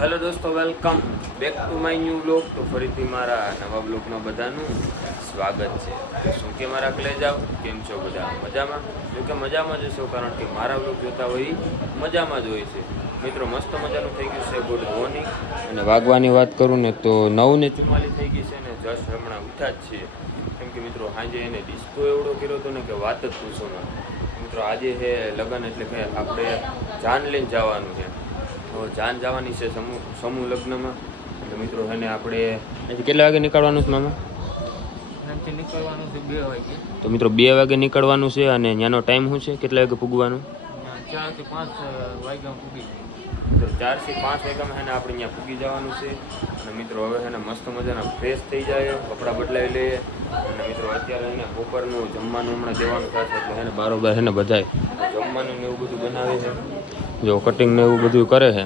Hello દોસ્તો welcome back to my new blog તો ફરીથી મારા નવા બ્લોગમાં બધાનું સ્વાગત છે. શું કે મારા કલે જાઓ? કેમ છો બધા? મજામાં? જો કે મજામાં જ છો કારણ કે મારા બ્લોગ જોતા હોય મજામાં જ હોય છે. મિત્રો, મસ્ત મજાનું થઈ ગયું છે ગુડ મોર્નિંગ અને વાગવાની વાત કરું ને તો નવ ને ચુમ્માલી થઈ ગઈ છે ને જસ્ટ હમણાં ઉઠા જ છીએ. કેમ કે મિત્રો સાંજે એને ડિસ્કો એવડો કર્યો હતો ને કે વાત જ પૂછો મિત્રો, આજે છે લગ્ન એટલે કે આપણે જાન લઈને જવાનું છે. જાન જવાની છે સમૂહ સમૂહ લગ્નમાં. એટલે મિત્રો છે ને આપણે કેટલા વાગે નીકળવાનું છે મામા? એનાથી નીકળવાનું છે બે વાગે. તો મિત્રો બે વાગે નીકળવાનું છે અને ત્યાંનો ટાઈમ શું છે? કેટલા વાગે પૂગવાનું? ચારથી પાંચ વાગ્યા પૂગી જાય. તો ચારથી પાંચ વાગ્યામાં છે ને આપણે ત્યાં પૂગી જવાનું છે. અને મિત્રો હવે એને મસ્ત મજાના ફ્રેશ થઈ જાય કપડાં બદલાવી લઈએ અને મિત્રો અત્યારે એને બપોરનું જમવાનું હમણાં દેવાનું થશે એટલે છે ને બારોબાર એને બધાય જમવાનું ને એવું બધું બનાવે છે. જો કટિંગ ને એવું બધું કરે છે,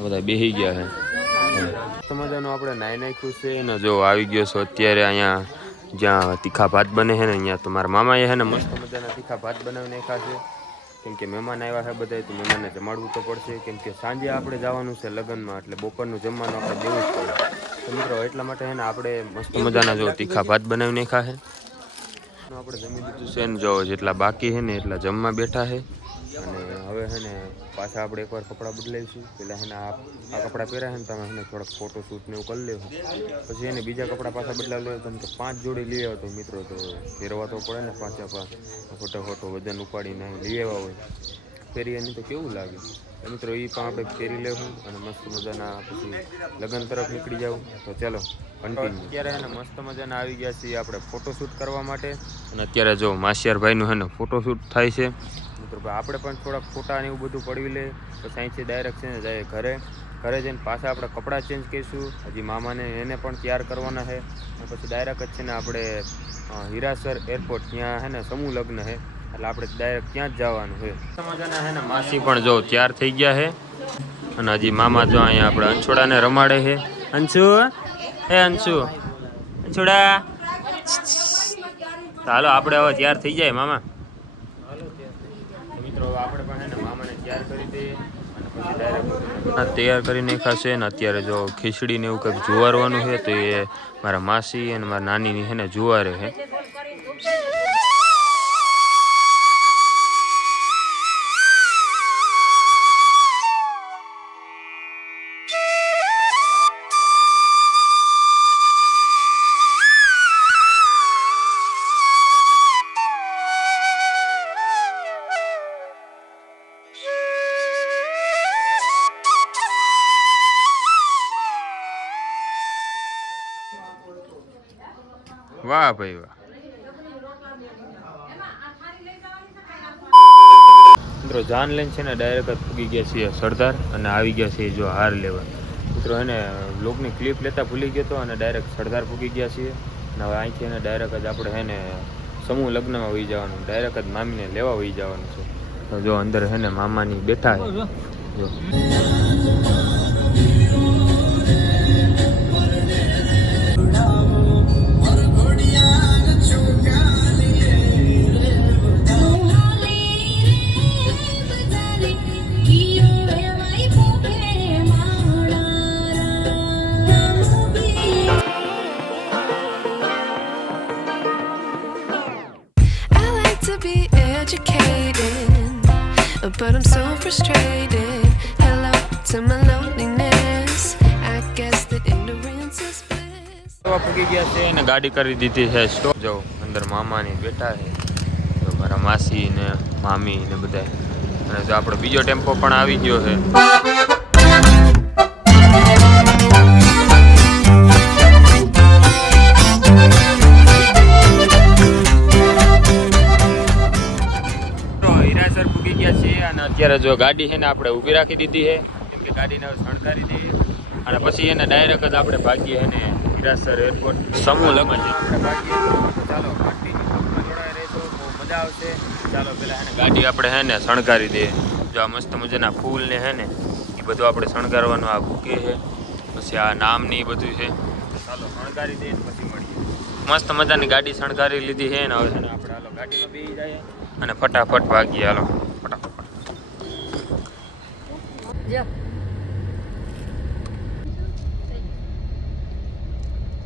બધા બેસી ગયા છે. મજાનું આપણે નાઈ નાખ્યું છે ને જો આવી ગયો છો અત્યારે અહીંયા જ્યાં તીખા ભાત બને છે ને અહીંયા તો મારા મામાએ છે ને મસ્ત મજાના તીખા ભાત બનાવી નાખ્યા છે. કેમ કે મહેમાન આવ્યા છે બધા તો મહેમાનને જમાડવું તો પડશે. કેમ કે સાંજે આપણે જવાનું છે લગ્નમાં, એટલે બપોરનું જમવાનું આપણે દેવું જ પડે. તો મિત્રો, એટલા માટે છે ને આપણે મસ્ત મજાના જો તીખા ભાત બનાવી નાખ્યા છે. આપણે જમી દીધું છે ને જો, જેટલા બાકી છે ને એટલા જમવા બેઠા છે. અને હવે છે ને પાછા આપણે એકવાર કપડાં બદલાવીશું પહેલાં છે ને આ આ કપડાં પહેર્યા છે ને તમે છે ને થોડાક ફોટોશૂટ ને એવું કરી લેવું પછી એને બીજા કપડાં પાછા બદલાવી લેવા તમે તો પાંચ જોડી લઈ આવ્યો તો મિત્રો તો પહેરવા તો પડે ને પાંચા પાંચ. ખોટો ફોટો વજન ઉપાડીને લઈ આવ્યા હોય. પહેરી એની તો કેવું લાગે? મિત્રો એ પણ આપણે પહેરી લેવું અને મસ્ત મજાના પછી લગ્ન તરફ નીકળી જવું તો ચાલો કન્ટિન્યુ અત્યારે એને મસ્ત મજાના આવી ગયા છીએ આપણે ફોટોશૂટ કરવા માટે. અને અત્યારે જો માસિયારભાઈનું છે ને ફોટોશૂટ થાય છે. મિત્રો આપણે પણ થોડાક ફોટા ને એવું બધું પડવી લે, તો અહીંથી ડાયરેક્ટ છે ને જાય ઘરે. ઘરે જઈને પાછા આપણે કપડાં ચેન્જ કરીશું. હજી મામાને એને પણ તૈયાર કરવાના છે. અને પછી ડાયરેક્ટ જ છે ને આપણે હીરાસર એરપોર્ટ ત્યાં છે ને સમૂહ લગ્ન છે. એટલે આપણે ડાયરેક્ટ ત્યાં જ જવાનું છે. છે ને માસી પણ જો તૈયાર થઈ ગયા છે. અને હજી મામા જો અહીંયા આપણે અંછોડાને રમાડે છે. અંશુ? હે અંશુ? અંછોડા? ચાલો આપણે હવે તૈયાર થઈ જાય મામા હાલો ત્યાં મિત્રો હવે આપણે પણ છે ને મામાને તૈયાર કરી દઈએ અને પછી ડાયરેક્ટ તૈયાર કરીને ખાશે ને અત્યારે જો ખીચડી ને એવું કંઈક જુવારવાનું છે તો એ મારા માસી અને મારા નાનીની છે ને જુવારે છે. વાહ ભાઈ વાહ. મિત્રો, જાન લઈને છે ને ડાયરેક્ટ પૂગી ગયા છીએ સરદાર અને આવી ગયા છીએ જો હાર લેવા. મિત્રો એને લોકની ક્લિપ લેતા ભૂલી ગયો હતો અને ડાયરેક્ટ સરદાર ફૂગી ગયા છીએ. અને હવે અહીંથી એને ડાયરેક્ટ જ આપણે એને સમૂહ લગ્નમાં વહી જવાનું. ડાયરેક્ટ જ મામીને લેવા વહી જવાનું છે. જો અંદર, હે ને, મામાની બેઠા જો. Bliss. ગયા છે અને ગાડી કરી દીધી છે સ્ટોપ. જો, અંદર મામાની બેઠા છે. તો મારા માસી ને મામી ને બધા અને જો આપણો બીજો ટેમ્પો પણ આવી ગયો છે. અત્યારે જો ગાડી છે ને આપણે ઊભી રાખી દીધી છે. કે ગાડીને શણગારી દઈએ. અને પછી એને ડાયરેક્ટ જ આપણે ભાગીએ અને હીરાસર એરપોર્ટ સમૂહ લગ્ન. ચાલો મજા આવશે. ચાલો પેલા હે ને ગાડી આપણે હે ને શણગારી દઈએ. જો આ મસ્ત મજાના ફૂલ ને હે ને એ બધું આપણે શણગારવાનું આ બુકે છે. પછી આ નામ ને એ બધું છે. ચાલો શણગારી દઈએ ને પછી મળીએ. મસ્ત મજાની ગાડી શણગારી લીધી છે ને હવે આપણે હાલો ગાડીમાં બેસી જાય અને ફટાફટ ભાગીએ. હાલો ફટાફટ.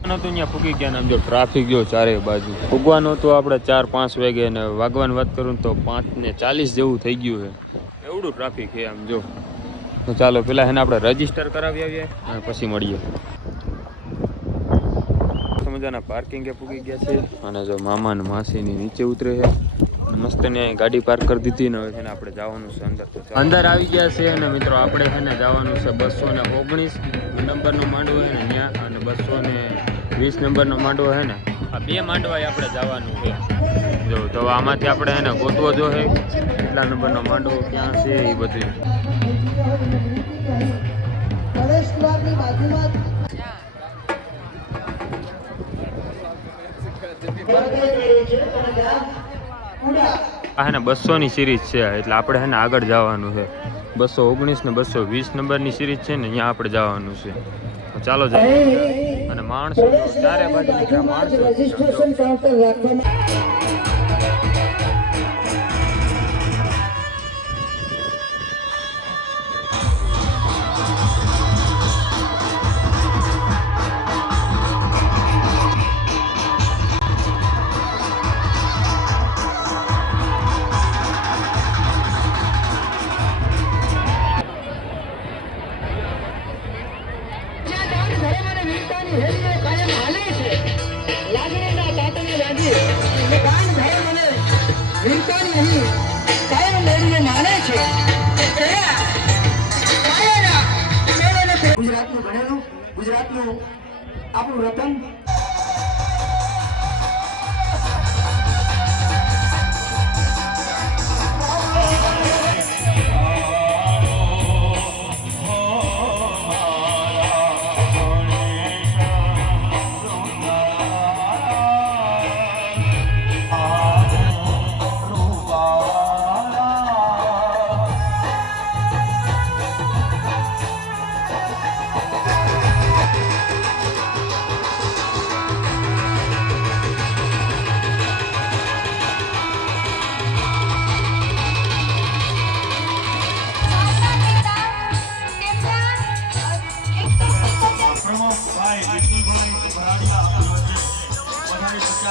નતું અહીંયા ફૂગી ગયા ને આમ જો ટ્રાફિક જો ચારે બાજુ. ફૂગવાનું હતું આપણે ચાર, પાંચ વાગે ને વાગવાની વાત કરું તો પાંચ ને ચાલીસ જેવું થઈ ગયું છે. એવડું ટ્રાફિક છે આમ જો. તો ચાલો, પેલા એને આપણે રજિસ્ટર કરાવી આવીએ અને પછી મળીએ. મજાના પાર્કિંગે પૂગી ગયા છે. અને જો મામા ને માસીની નીચે ઉતરે છે. અને મસ્ત ને ગાડી પાર્ક કરી દીધી ને હવે છે આપણે જવાનું છે અંદર. તો અંદર આવી ગયા છે અને મિત્રો આપણે છે ને જવાનું છે બસો ને ઓગણીસ. નંબરનું માંડવું છે ને ત્યાં અને બસો ને વીસ નંબરનો માંડવો છે ને? આ બે માંડવા આપણે જવાનું છે. જો તો આમાંથી આપણે એને ગોતવો જો છે. કેટલા નંબરનો માંડવો ક્યાં છે એ બધું. આ હે ને બસોની સિરીઝ છે એટલે આપણે હે ને આગળ જવાનું છે. બસો ઓગણીસ ને બસો વીસ નંબરની સિરીઝ છે ને અહીંયા આપણે જવાનું છે. ચાલો જાય માણસો ચારે બાજુ માણસો હાલે છે. લાગણીના તાતણે લાગી એટલે દાન ધર્મ અને વીરતાની અહીં કાયમ માને છે. ગુજરાતનું ભણેલું ગુજરાતનું આપણું રતન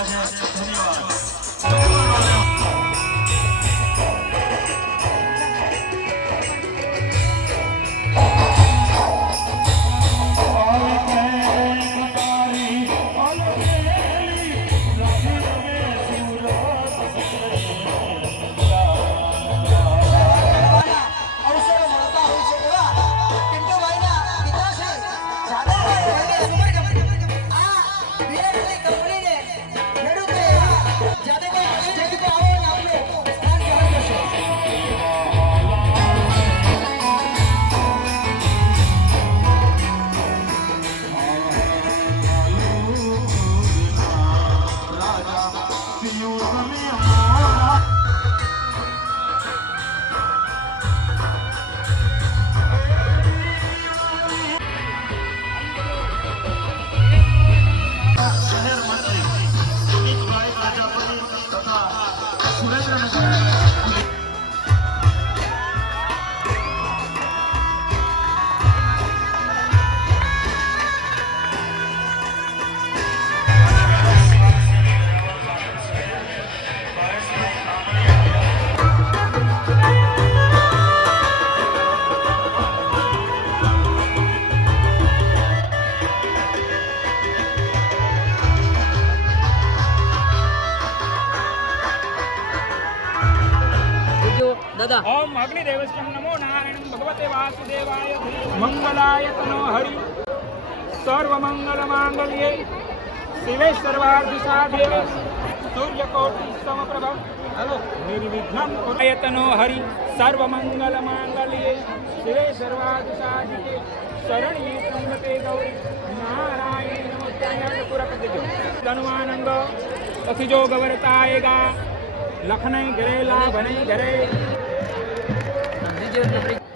しい。ઓમ અગ્નિદેવસ્યમ નમો નારાયણ ભગવતે વાસુદેવાય મંગલાય તનો હરિ. સર્વમંગલ માંગલ્યે શિવે સર્વાર્થ સાધે સૂર્યકોટિ સમપ્રભ હલો, નિર્વિઘ્નમ કુરયતનો હરિ. સર્વમંગલ માંગલ્યે શિવે સર્વાર્થ સાધિકે શરણ્યે સંગતે ગૌરી. નારાયણ નમસ્તે પૂરા દેજો. ધનવાનંદ. અખિજો ગવરતાયગા લખનઈ ઘરે લાભનઈ ઘરે Дякую.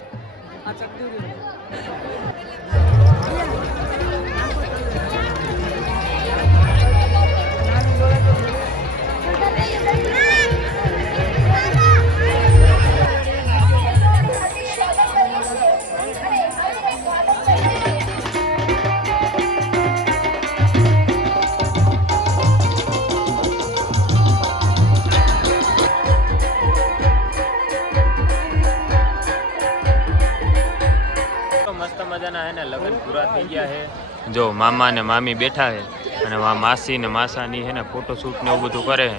ગયા છે જો મામા ને મામી બેઠા છે અને વા માસી ને માસાની હેને ફોટોશૂટ ને એવું બધું કરે છે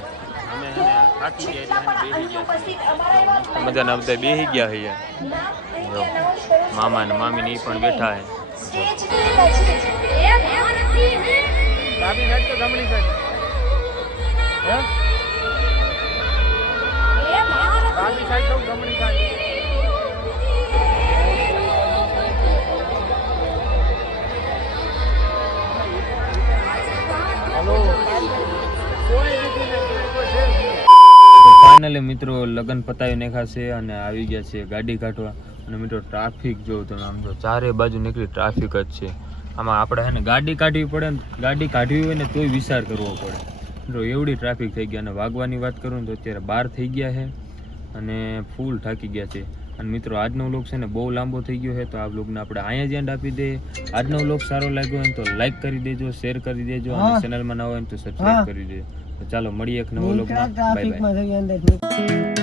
અમે ને થાકી ગયા એટલે બેસી ગયા મજાના બધા બેસી ગયા છે જો મામા ને મામી ને એ પણ બેઠા છે ડાબી સાઈડ. તો ગમણી સાઈડ. ફાઇનલી મિત્રો લગ્ન પતાવી નાખાશે અને આવી ગયા છે ગાડી કાઢવા. અને મિત્રો ટ્રાફિક જો તમે આમ જો ચારે બાજુ નીકળી ટ્રાફિક જ છે. આમાં આપણે હે ને ગાડી કાઢવી પડે ને ગાડી કાઢવી હોય ને તોય વિચાર કરવો પડે. મિત્રો એવડી ટ્રાફિક થઈ ગયા અને વાગવાની વાત કરું ને તો અત્યારે બાર થઈ ગયા છે અને ફૂલ થાકી ગયા છે. અને મિત્રો આજનો વ્લોગ છે ને બહુ લાંબો થઈ ગયો છે તો આ વ્લોગને આપણે અહીંયા જ એન્ડ આપી દઈએ. આજનો વ્લોગ સારો લાગ્યો હોય ને તો લાઈક કરી દેજો શેર કરી દેજો અને ચેનલમાં ના હોય ને તો સબસ્ક્રાઈબ કરી દેજો. ચાલો મળીએ એક નવો લોકમાં બાય બાય